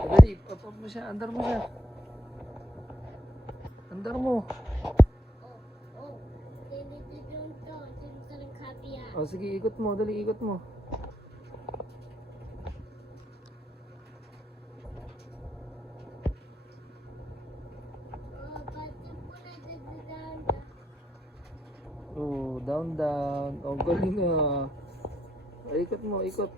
Dali, up mo siya. Andar mo siya. Andar mo. Oh. Dito to. Dito ng kabila. O sige, ikot mo. Dali, ikot mo. Oh, down. Oh, galing ah. Ikot mo, ikot.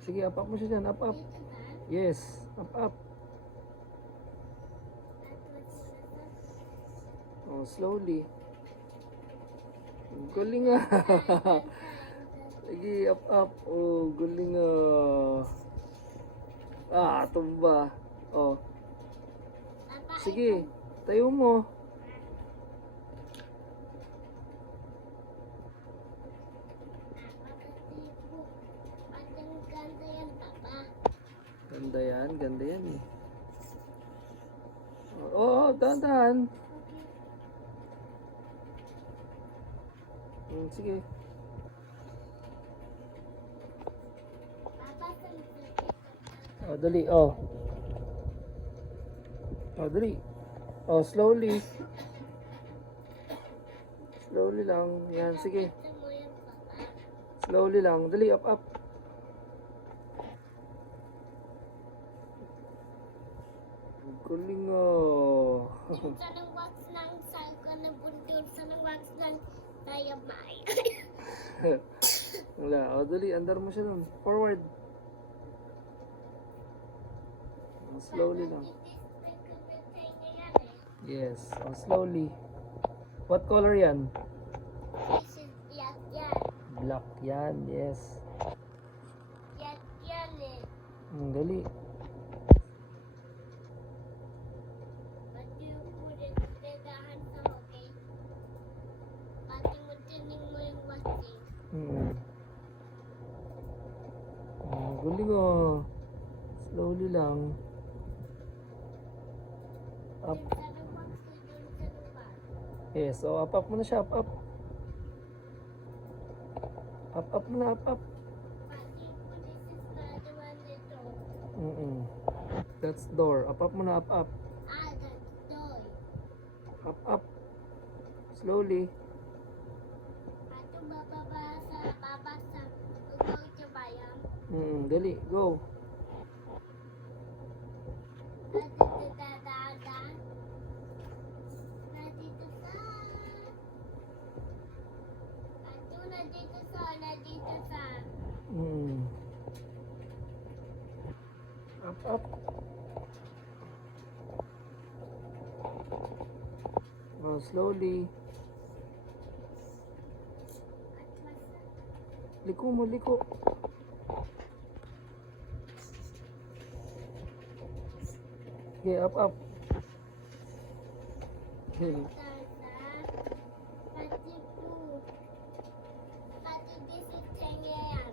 Sige, up mo siya dyan. Up. Yes, up. Oh, slowly. Galing ah. Sige, up. Oh, galing ah. Tumba. Oh. Sige, tayo mo. Ganda yan eh. Oo, dahan. Sige. Dali. Dali. Slowly. Slowly lang. Yan, sige. Slowly lang. Dali, up. Galing ah. Sa nang wax ng salko na bundur sa nang wax ng tayamay. Wala. Dali, andar mo siya dun. Forward. Slowly lang. Yes. Slowly. What color yan? This is yan. Black yan. Yes. Yan eh. Dali. Pati mo rin dedahan sa okay. Pati mo tining mo yung waxing. Galing ah. Slowly lang. Up. Sa nang wax na dun sa lupa. Yes. So, up mo na siya. Up. Up mo na. Up. Pati mo this is the one dito. That's door. Up mo na. Up. That's doy. Up. Slowly. Ato babasa. Ugaw siya bayang. Dali. Go. Dito dadaan. Dito sa. Ato na dito sa. Up. Slowly. Liko mo. Okay, up. Pati this is tengayan.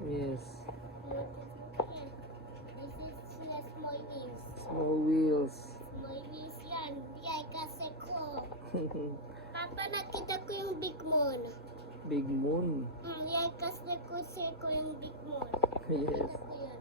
Yes. This is small wings. Small wheels. Small wings yan. Bigay kasi ko. Papa, nakita ko yung big moon. Big moon. Yan kasi ko yung big moon. Yes. Nakita ko yan.